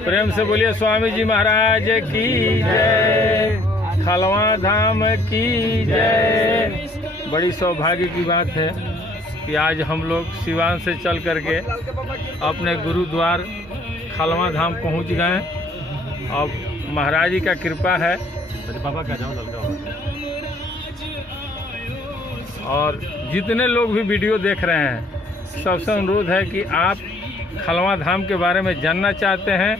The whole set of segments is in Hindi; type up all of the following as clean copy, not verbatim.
प्रेम से बोलिए स्वामी जी महाराज की जय, खलवा धाम की जय। बड़ी सौभाग्य की बात है कि आज हम लोग सिवान से चल करके अपने गुरुद्वार खलवा धाम पहुंच गए। अब महाराज जी का कृपा है। बाबा का और जितने लोग भी वीडियो देख रहे हैं सबसे अनुरोध है कि आप खलवा धाम के बारे में जानना चाहते हैं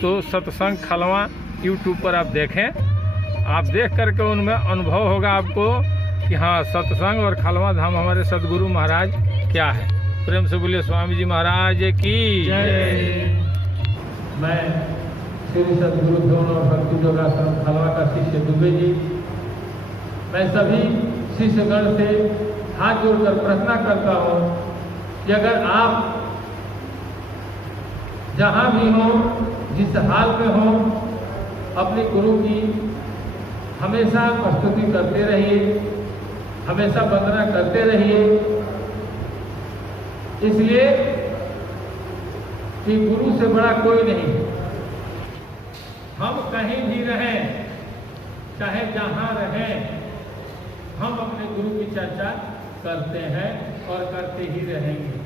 तो सत्संग खलवा यूट्यूब पर आप देखें। आप देख करके उनमें अनुभव होगा आपको कि हाँ सत्संग और खलवा धाम हमारे सदगुरु महाराज क्या है। प्रेम से बोलिए स्वामी जी महाराज की जय। मैं श्री सदगुरु ध्यान और भक्ति योगाश्रम खलवा का शिष्य दुबे जी, मैं सभी शिष्यगण से हाथ जोड़कर प्रार्थना करता हूँ कि अगर आप जहाँ भी हो, जिस हाल में हो, अपने गुरु की हमेशा स्तुति करते रहिए, हमेशा वंदना करते रहिए। इसलिए कि गुरु से बड़ा कोई नहीं। हम कहीं भी रहें, चाहे जहाँ रहें, हम अपने गुरु की चर्चा करते हैं और करते ही रहेंगे।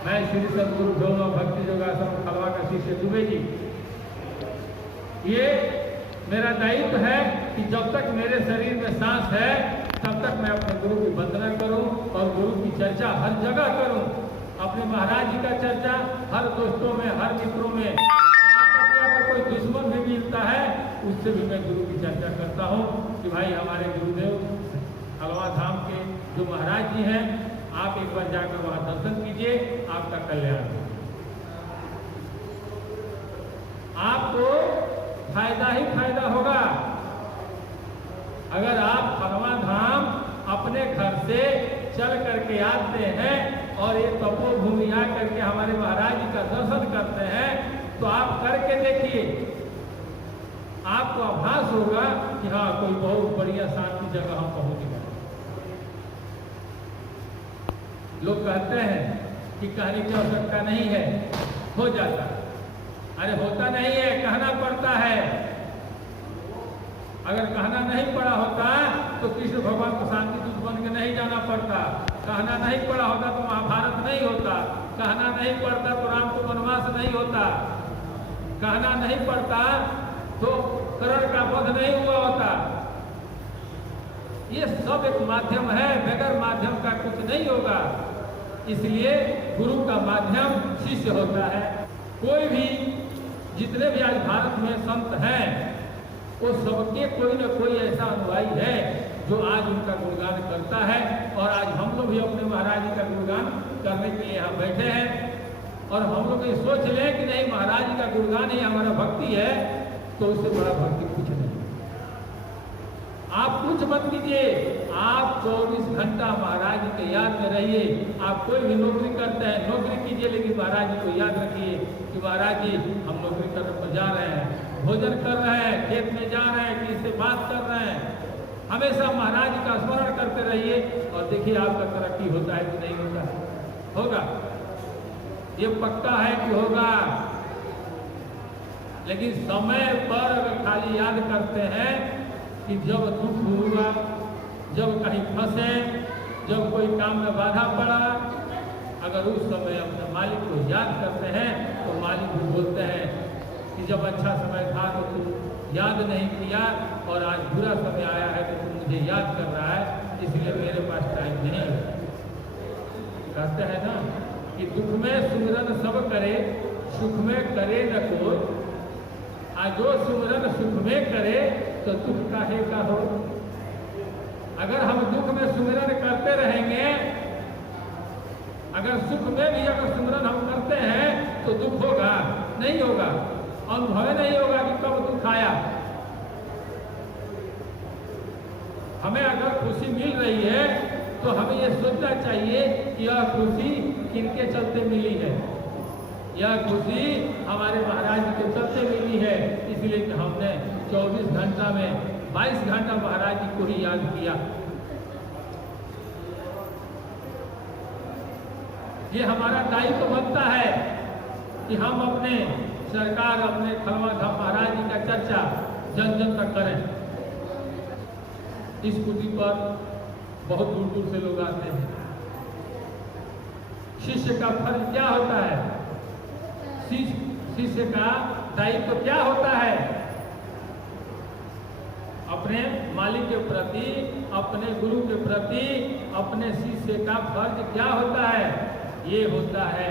मैं श्री सदगुरु ध्यान और भक्ति योगाश्रम खलवा का शिष्य दुबे जी, ये मेरा दायित्व है कि जब तक मेरे शरीर में सांस है तब तक मैं अपने गुरु की वंदना करूं और गुरु की चर्चा हर जगह करूं। अपने महाराज जी का चर्चा हर दोस्तों में, हर मित्रों में, अगर कोई दुश्मन भी मिलता है उससे भी मैं गुरु की चर्चा करता हूं कि भाई हमारे गुरुदेव खलवा धाम के जो महाराज जी हैं, आप एक बार जाकर वहां दर्शन कीजिए, आपका कल्याण हो। आपको फायदा ही फायदा होगा। अगर आप खलवा धाम अपने घर से चल करके आते हैं और ये तपोभूमि आ करके हमारे महाराज जी का दर्शन करते हैं तो आप करके देखिए, आपको आभास होगा कि हाँ कोई बहुत बढ़िया शांति जगह हम पहुंच गए। लोग कहते हैं कि कहने की आवश्यकता नहीं है, हो जाता। अरे होता नहीं है, कहना पड़ता है। अगर कहना नहीं पड़ा होता तो कृष्ण भगवान को शांति दूत बन के नहीं जाना पड़ता। कहना नहीं पड़ा होता तो महाभारत नहीं होता। कहना नहीं पड़ता तो राम को वनवास नहीं होता। कहना नहीं पड़ता तो कर्ण का वध नहीं हुआ होता। ये सब एक माध्यम है, बगैर माध्यम का कुछ नहीं होगा। इसलिए गुरु का माध्यम शिष्य होता है। कोई भी, जितने भी आज भारत में संत हैं, वो सबके कोई न कोई ऐसा अनुयायी है जो आज उनका गुणगान करता है। और आज हम लोग भी अपने महाराज जी का गुणगान करने के लिए यहाँ बैठे हैं। और हम लोग ये सोच लें कि नहीं महाराज जी का गुणगान ही हमारा भक्ति है, तो उससे बड़ा भक्ति कुछ नहीं। आप कुछ मत कीजिए, आप 24 घंटा महाराज जी के याद में रहिए। आप कोई भी नौकरी करते हैं, नौकरी कीजिए, लेकिन महाराज जी को याद रखिए कि महाराज जी हम नौकरी करने पर जा रहे हैं, भोजन कर रहे हैं, खेत में जा रहे हैं, किसी से बात कर रहे हैं। हमेशा महाराज जी का स्मरण करते रहिए और देखिए आपका तरक्की होता है कि नहीं होता है। होगा, ये पक्का है कि होगा। लेकिन समय पर अगर खाली याद करते हैं कि जब दुख हुआ, जब कहीं फंसे, जब कोई काम में बाधा पड़ा, अगर उस समय अपने मालिक को याद करते हैं तो मालिक भी बोलते हैं कि जब अच्छा समय था तो तू याद नहीं किया और आज बुरा समय आया है तो तू मुझे याद कर रहा है, इसलिए मेरे पास टाइम नहीं है। कहते हैं ना कि दुख में सुमिरन सब करे, सुख में करे न कोई। आज जो सुमिरन सुख में करे तो दुख काहे का हो। अगर हम दुख में सुमिरन करते रहेंगे, अगर सुख में भी अगर सुमिरन हम करते हैं तो दुख होगा? नहीं होगा। अनुभव नहीं होगा कि कब दुख आया। हमें अगर खुशी मिल रही है तो हमें यह सोचना चाहिए कि यह खुशी किनके चलते मिली है। यह खुशी हमारे महाराज जी के चलते मिली है। इसलिए कि हमने 24 घंटा में 22 घंटा महाराज जी को ही याद किया। ये हमारा दायित्व बनता है कि हम अपने सरकार अपने खलवा धाम महाराज जी का चर्चा जन जन तक करें। इस कुटी पर बहुत दूर दूर से लोग आते हैं। शिष्य का फर्ज क्या होता है? शिष्य का दायित्व क्या होता है? अपने मालिक के प्रति, अपने गुरु के प्रति अपने शिष्य का फर्ज क्या होता है? ये होता है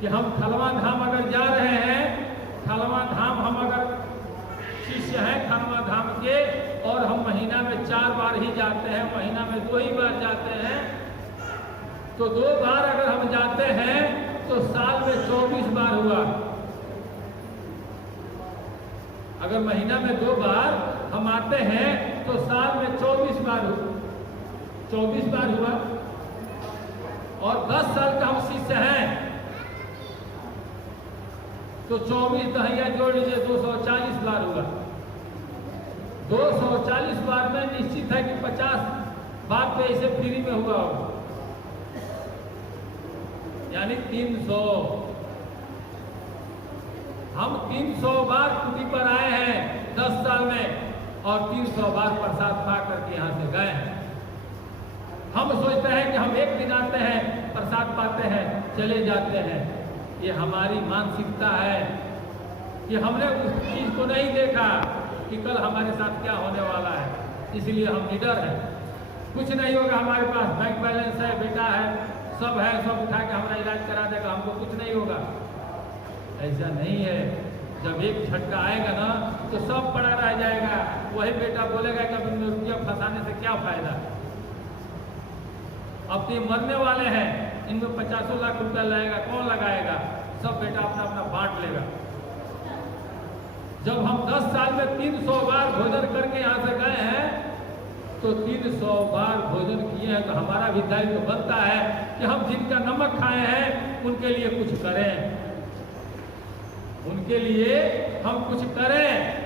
कि हम खलवा धाम अगर जा रहे हैं, खलवा धाम हम अगर शिष्य हैं खलवा धाम के, और हम महीना में 4 बार ही जाते हैं, महीना में 2 ही बार जाते हैं, तो 2 बार अगर हम जाते हैं तो साल में 24 बार हुआ। अगर महीना में 2 बार हम आते हैं तो साल में 24 बार हुआ, 24 बार हुआ। और 10 साल का हम शिष्य हैं तो 24 दहिया जोड़ लीजिए, 240 बार हुआ। 240 बार में निश्चित है कि 50 बार तो ऐसे फ्री में हुआ होगा, यानी 300। हम 300 बार कुटी पर आए हैं 10 साल में, और 300 बार प्रसाद पा करके यहाँ से गए हैं। हम सोचते हैं कि हम एक दिन आते हैं, प्रसाद पाते हैं, चले जाते हैं। ये हमारी मानसिकता है कि हमने उस चीज को नहीं देखा कि कल हमारे साथ क्या होने वाला है, इसलिए हम निडर हैं। कुछ नहीं होगा, हमारे पास बैंक बैलेंस है, बेटा है, सब है, सब उठा के हमारा इलाज करा देगा, हमको कुछ नहीं होगा। ऐसा नहीं है। जब एक झटका आएगा ना तो सब पड़ा रह जाएगा। वही बेटा बोलेगा कि अब इनमें रुपया फंसाने से क्या फायदा, अब तो मरने वाले हैं, इनमें 50 लाख रुपया लगेगा, कौन लगाएगा? सब बेटा अपना अपना बांट लेगा। जब हम 10 साल में 300 बार भोजन करके यहाँ से गए हैं, तो 300 बार भोजन किए हैं, तो हमारा भी दायित्व बनता है कि हम जिनका नमक खाए हैं उनके लिए कुछ करें, उनके लिए हम कुछ करें।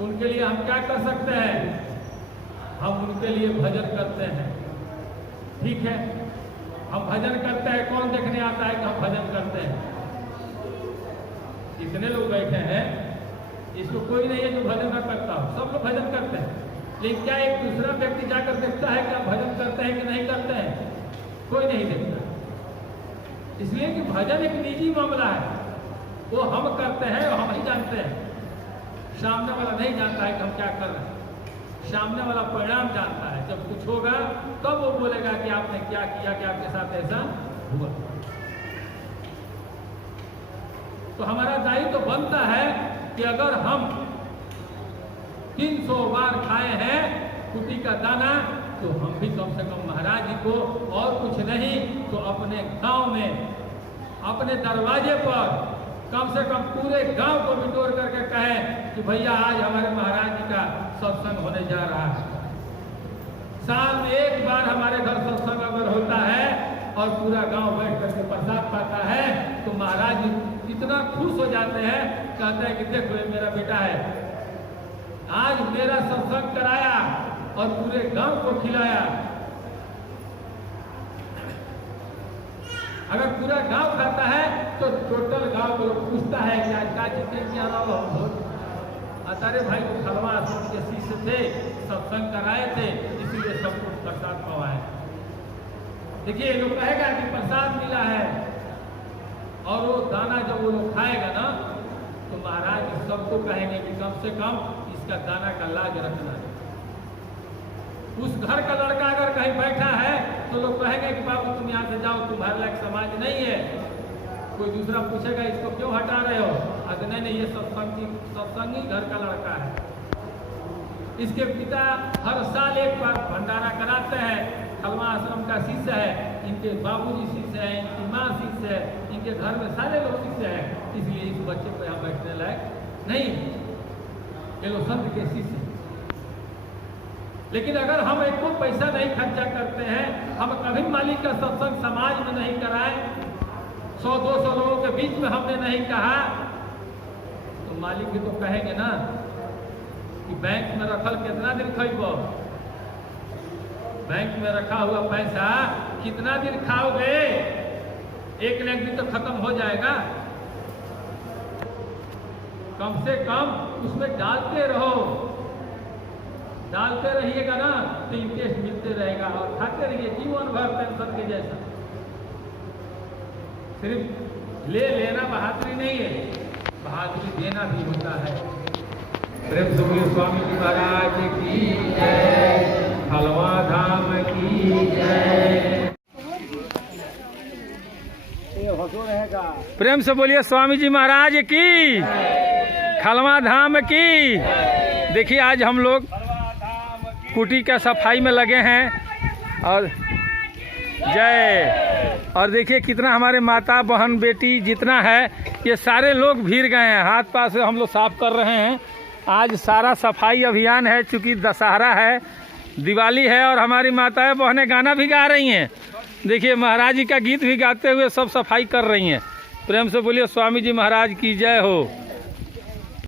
उनके लिए हम क्या कर सकते हैं? हम उनके लिए भजन करते हैं। ठीक है, हम भजन करते हैं। कौन देखने आता है कि हम भजन करते हैं? इतने लोग बैठे हैं, इसको कोई नहीं है जो भजन न करता हो, सब लोग भजन करते हैं। लेकिन क्या एक दूसरा व्यक्ति जाकर देखता है कि आप भजन करते हैं कि नहीं करते हैं? कोई नहीं देखता। इसलिए कि भजन एक निजी मामला है, वो हम करते हैं और हम ही जानते हैं। सामने वाला नहीं जानता है कि हम क्या कर रहे हैं। सामने वाला परिणाम जानता है। जब कुछ होगा तब वो बोलेगा कि आपने क्या किया, कि आपके साथ ऐसा हुआ। तो हमारा दायित्व तो बनता है कि अगर हम 300 बार खाए हैं कुटी का दाना, तो हम भी कम से कम महाराज जी को, और कुछ नहीं तो अपने गांव में, अपने दरवाजे पर कम से कम पूरे गांव को बिटोर करके कहें कि भैया आज हमारे महाराज जी का सत्संग होने जा रहा है। साल में 1 बार हमारे घर सत्संग अगर होता है और पूरा गांव बैठ करके प्रसाद पाता है, तो महाराज जी इतना खुश हो जाते हैं, कहते हैं कि देखो ये मेरा बेटा है, आज मेरा सत्संग कराया और पूरे गांव को खिलाया। अगर पूरा गांव खाता है तो टोटल गांव को पूछता है कि आज का जितने अरे भाई वो खलवा आश्रम के शिष्य थे, सत्संग कराए थे, इसीलिए सबको प्रसाद पवाए। देखिए लोग कहेगा कि प्रसाद मिला है, और वो दाना जब वो लोग खाएगा ना तो महाराज सबको कहेंगे कि कम से कम इसका दाना का लाज रखना है। उस घर का लड़का अगर कहीं बैठा है तो लोग कहेंगे कि बाबू तुम यहाँ से जाओ, तुम्हारे लायक समाज नहीं है। कोई दूसरा पूछेगा इसको क्यों हटा रहे हो? अगर नहीं ये सत्संगी घर का लड़का है। इसके पिता हर साल 1 बार भंडारा कराते हैं, खलवा आश्रम का शिष्य है, इनके बाबूजी शिष्य है, इनकी माँ शिष्य है, इनके घर में सारे लोग शिष्य हैं, इसलिए इस बच्चे को यहाँ बैठने लायक नहीं, ये लोग संत के शिष्य। लेकिन अगर हम एक को पैसा नहीं खर्चा करते हैं, हम कभी मालिक का सत्संग समाज में नहीं कराए, 100-200 लोगों के बीच में हमने नहीं कहा, तो मालिक भी तो कहेंगे ना कि बैंक में रखल कितना दिन खइबो, बैंक में रखा हुआ पैसा कितना दिन खाओगे? 1 लाख दिन तो खत्म हो जाएगा। कम से कम उसमें डालते रहो, डालते रहिएगा ना तो इंटरेस्ट मिलते रहेगा और खाते रहिए जीवन भर पेंशन के जैसा। सिर्फ ले लेना बहादुरी नहीं है, बहादुरी देना भी होता है। प्रेम से बोलिए स्वामी जी महाराज की जय, हलवा धाम की जय। प्रेम से बोलिए स्वामी जी महाराज की, खलवा धाम की। देखिए आज हम लोग कुटी का सफाई में लगे हैं और जय। और देखिए कितना हमारे माता बहन बेटी जितना है ये सारे लोग भीड़ गए हैं, हाथ पाँव से हम लोग साफ कर रहे हैं। आज सारा सफाई अभियान है, चूँकि दशहरा है, दिवाली है और हमारी माताएं बहनें गाना भी गा रही हैं। देखिए महाराज जी का गीत भी गाते हुए सब सफाई कर रही हैं। प्रेम से बोलिए स्वामी जी महाराज की जय हो।